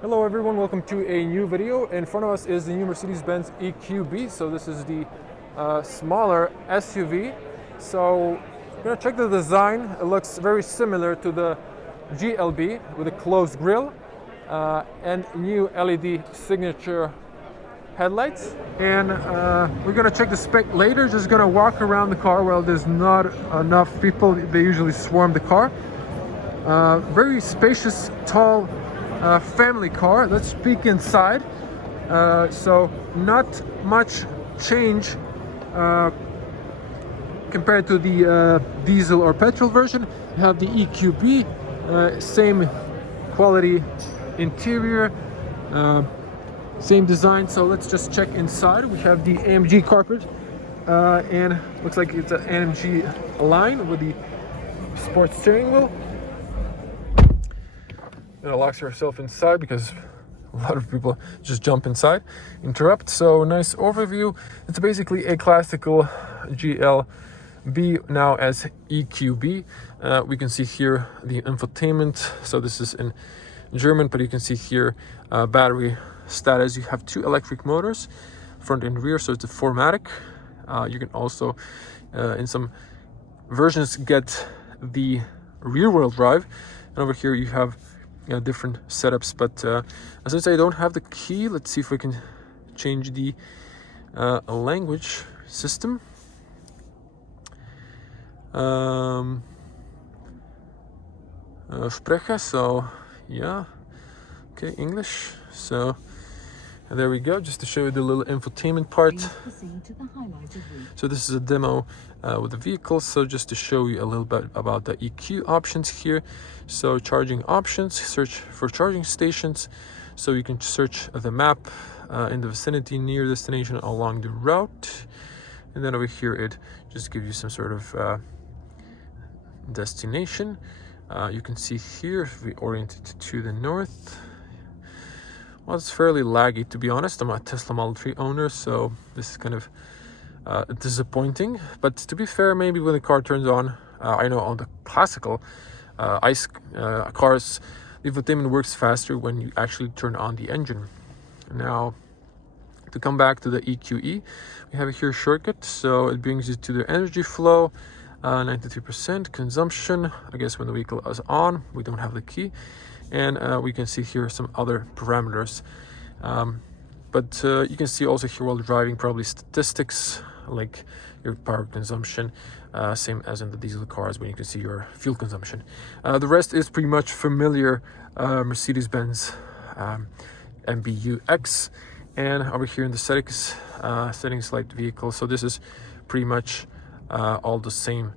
Hello everyone, welcome to a new video. In front of us is the new Mercedes-Benz EQB. So this is the smaller SUV. So we're gonna check the design. It looks very similar to the GLB with a closed grille and new LED signature headlights. And we're gonna check the spec later. Just gonna walk around the car. Well, there's not enough people. They usually swarm the car. Very spacious, tall family car. Let's peek inside. So not much change compared to the diesel or petrol version. You have the EQB, same quality interior, same design. So let's just check inside. We have the AMG carpet, and looks like it's an AMG line with the sports steering wheel. It locks yourself inside because a lot of people just jump inside, interrupt. So nice overview. It's basically a classical GLB now as EQB. We can see here the infotainment. So this is in German, but you can see here battery status. You have two electric motors, front and rear, so it's a 4MATIC. You can also in some versions get the rear wheel drive, and over here you have different setups. But since I don't have the key, let's see if we can change the language system. Sprechen, so yeah, okay, English. So there we go, just to show you the little infotainment part. So this is a demo with the vehicle, so just to show you a little bit about the EQ options here. So charging options, search for charging stations, so you can search the map in the vicinity near destination along the route. And then over here it just gives you some sort of destination. You can see here if we orient it to the north. Well, it's fairly laggy, to be honest. I'm a Tesla Model 3 owner, so this is kind of disappointing. But to be fair, maybe when the car turns on, I know on the classical ICE cars, the infotainment works faster when you actually turn on the engine. Now, to come back to the EQE, we have here a shortcut, so it brings you to the energy flow, 93% consumption. I guess when the vehicle is on, we don't have the key. And we can see here some other parameters, but you can see also here while driving probably statistics like your power consumption, same as in the diesel cars when you can see your fuel consumption. The rest is pretty much familiar Mercedes-Benz MBUX. And over here in the settings light vehicle, so this is pretty much all the same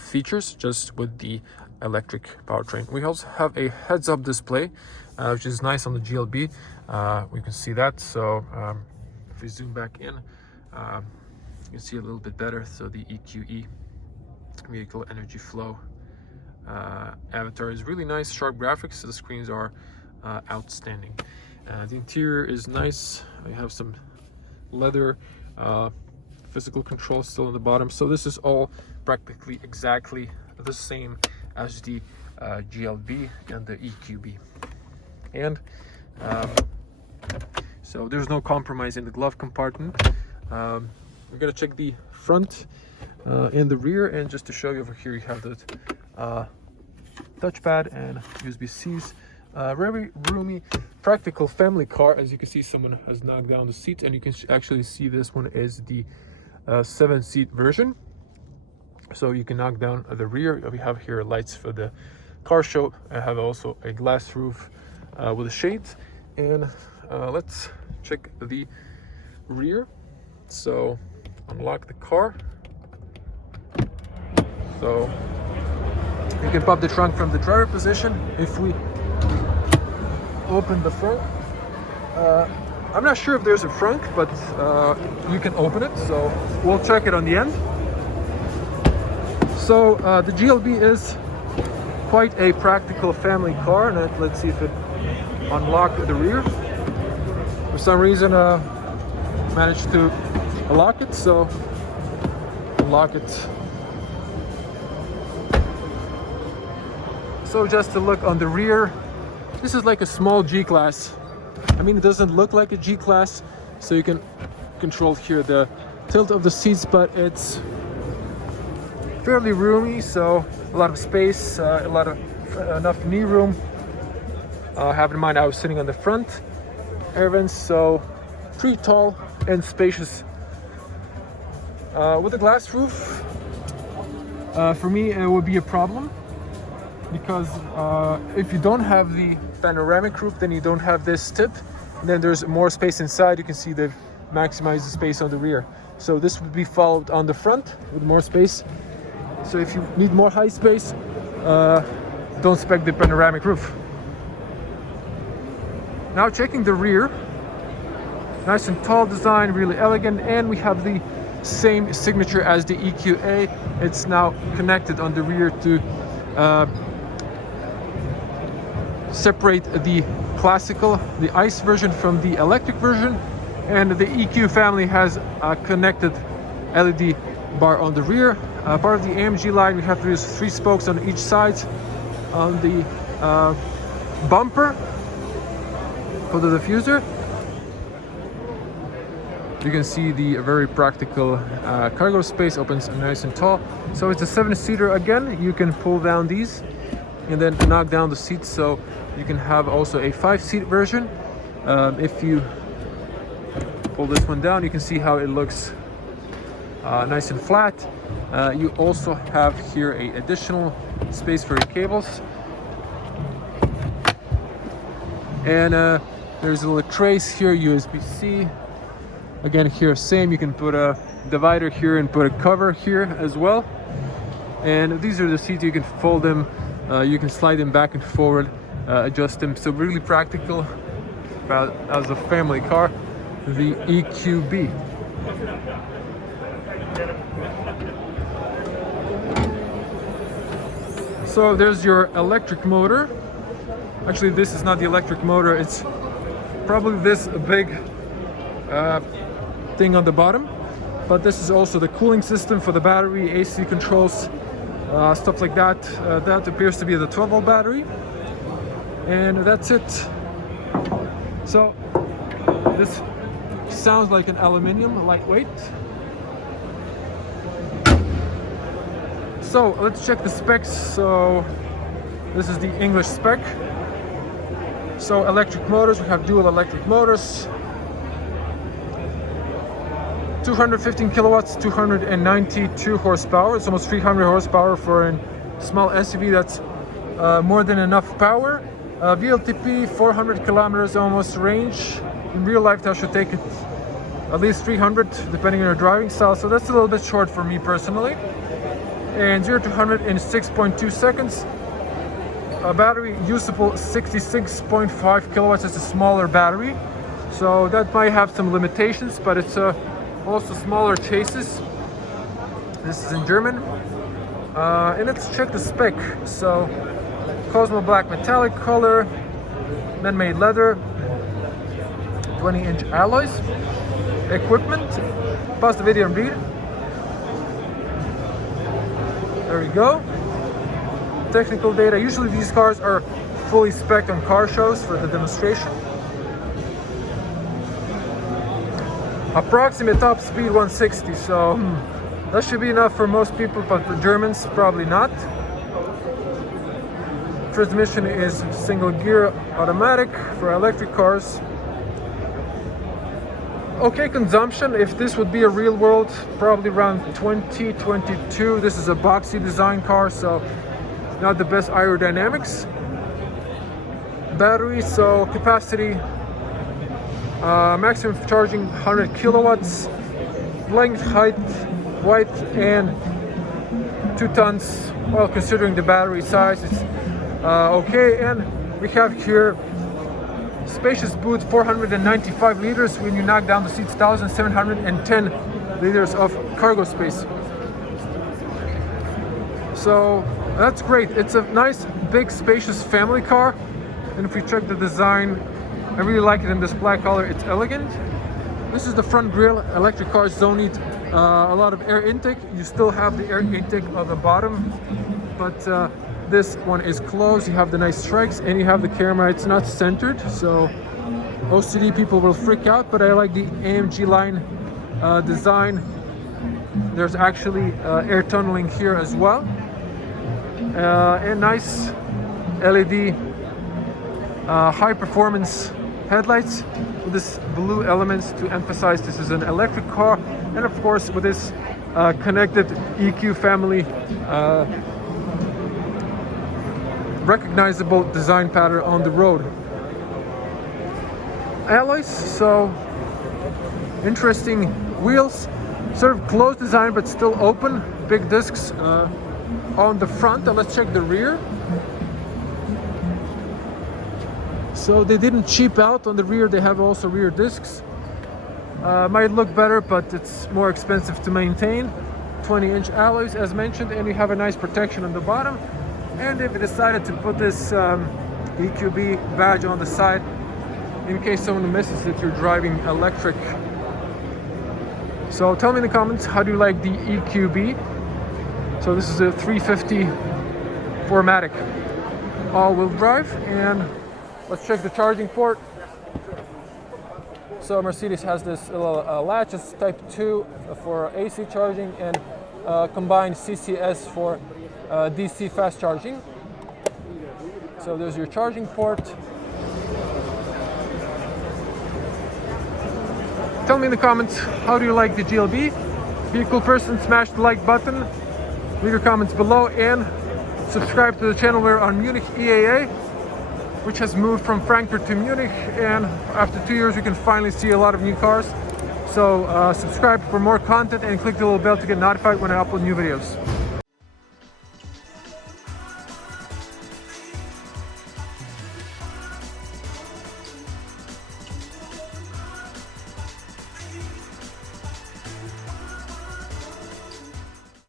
features, just with the electric powertrain. We also have a heads-up display, which is nice on the GLB. We can see that. So if we zoom back in, you can see a little bit better. So the EQE vehicle energy flow avatar is really nice, sharp graphics. So the screens are outstanding. The interior is nice. We have some leather physical controls still on the bottom. So this is all practically exactly the same as the GLB and the EQB. And so there's no compromise in the glove compartment. We're gonna check the front and the rear, and just to show you over here, you have the touchpad and USB-Cs. Very roomy, practical family car. As you can see, someone has knocked down the seats, and you can actually see this one is the 7-seat version. So you can knock down the rear. We have here lights for the car show. I have also a glass roof with the shades. And let's check the rear. So unlock the car. So you can pop the trunk from the driver position. If we open the front, I'm not sure if there's a front, but you can open it. So we'll check it on the end. So the GLB is quite a practical family car. And let's see if it unlocks the rear. For some reason, managed to lock it. So unlock it. So just to look on the rear, this is like a small G-Class I mean, it doesn't look like a G-Class, so you can control here the tilt of the seats, but it's fairly roomy, so a lot of space, enough knee room. Have in mind I was sitting on the front air vents, so pretty tall and spacious. With a glass roof, for me it would be a problem, because if you don't have the panoramic roof, then you don't have this tip, and then there's more space inside. You can see they've maximized the space on the rear, so this would be followed on the front with more space. So if you need more high space, don't spec the panoramic roof. Now checking the rear, nice and tall design, really elegant, and we have the same signature as the EQA. It's now connected on the rear to separate the classical, the ICE version from the electric version, and the EQ family has a connected LED bar on the rear. Part of the AMG line, we have to use 3 spokes on each side. On the bumper for the diffuser, you can see the very practical cargo space opens nice and tall. So it's a 7-seater again. You can pull down these and then knock down the seats, so you can have also a 5-seat version. If you pull this one down, you can see how it looks nice and flat. You also have here an additional space for your cables, and there's a little trace here, USB-C. Again, here same, you can put a divider here and put a cover here as well. And these are the seats. You can fold them, you can slide them back and forward, adjust them, so really practical as a family car, the EQB. So there's your electric motor. Actually, this is not the electric motor, it's probably this big thing on the bottom, but this is also the cooling system for the battery, AC controls, stuff like that. That appears to be the 12-volt battery, and that's it. So this sounds like an aluminum, lightweight. So let's check the specs. So this is the English spec. So electric motors, we have dual electric motors, 215 kilowatts, 292 horsepower. It's almost 300 horsepower for a small SUV. That's more than enough power. VLTP 400 kilometers almost range. In real life that should take it at least 300 depending on your driving style, so that's a little bit short for me personally. And 0 to 100 in 6.2 seconds. Battery usable 66.5 kilowatts. It's a smaller battery, so that might have some limitations, but it's also smaller chassis. This is in German. And let's check the spec. So Cosmo black metallic color, man-made leather, 20-inch alloys. Equipment, pause the video and read. There we go. Technical data. Usually these cars are fully spec'd on car shows for the demonstration. Approximate top speed 160, so that should be enough for most people, but for Germans probably not. Transmission is single gear automatic for electric cars. Okay, consumption, if this would be a real world, probably around 2022. This is a boxy design car, so not the best aerodynamics. Battery, so capacity, maximum charging 100 kilowatts, length, height, weight, and 2 tons. Well, considering the battery size, it's okay. And we have here spacious boot, 495 liters. When you knock down the seats, 1,710 liters of cargo space. So that's great. It's a nice, big, spacious family car. And if we check the design, I really like it in this black color. It's elegant. This is the front grille. Electric cars don't need a lot of air intake. You still have the air intake on the bottom, but this one is closed. You have the nice strikes and you have the camera. It's not centered, so OCD people will freak out, but I like the AMG line design. There's actually air tunneling here as well, and nice LED high performance headlights with this blue elements to emphasize this is an electric car, and of course with this connected EQ family recognizable design pattern on the road. Alloys, so interesting wheels, sort of closed design but still open, big discs on the front. And let's check the rear. So they didn't cheap out on the rear, they have also rear discs. Might look better, but it's more expensive to maintain. 20-inch alloys as mentioned, and you have a nice protection on the bottom. And they've decided to put this EQB badge on the side in case someone misses that you're driving electric. So tell me in the comments, how do you like the EQB? So this is a 350 4MATIC all-wheel drive, and let's check the charging port. So Mercedes has this little latch, it's type 2 for AC charging, and combined CCS for DC fast charging. So there's your charging port. Tell me in the comments, how do you like the GLB? Be a cool person, smash the like button, leave your comments below, and subscribe to the channel. We're on Munich EAA, which has moved from Frankfurt to Munich, and after 2 years we can finally see a lot of new cars. So subscribe for more content and click the little bell to get notified when I upload new videos.